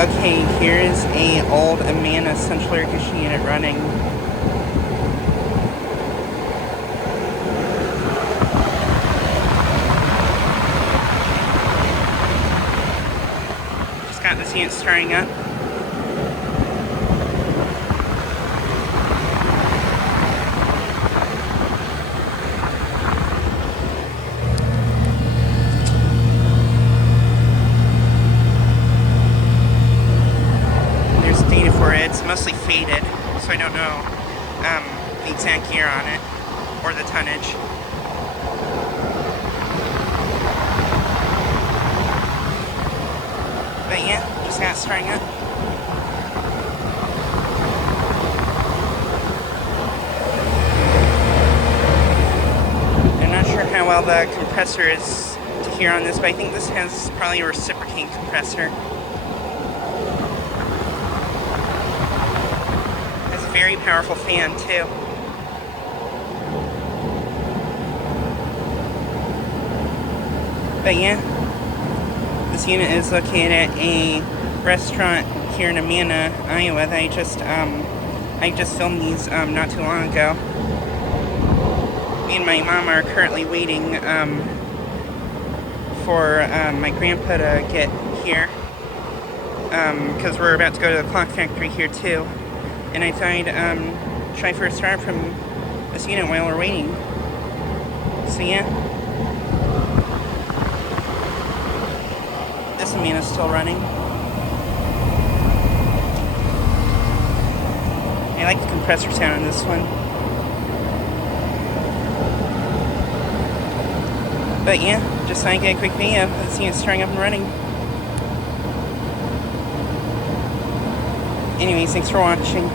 Okay, here's a old Amana central air conditioning unit running. Just got this unit starting up. There's data for it. It's mostly faded, so I don't know the exact year on it or the tonnage. But yeah, just got starting up. I'm not sure how well the compressor is to hear on this, but I think this has probably a reciprocating compressor. It's a very powerful fan too. But yeah, this unit is located at a restaurant here in Amana, Iowa that I just filmed these not too long ago. Me and my mom are currently waiting for my grandpa to get here because we're about to go to the clock factory here too. And I thought I'd try for a start from this unit while we're waiting. So yeah. This Amana's still running. I like the compressor sound on this one. But yeah, just thought I'd get a quick video of this unit starting up and running. Anyways, thanks for watching.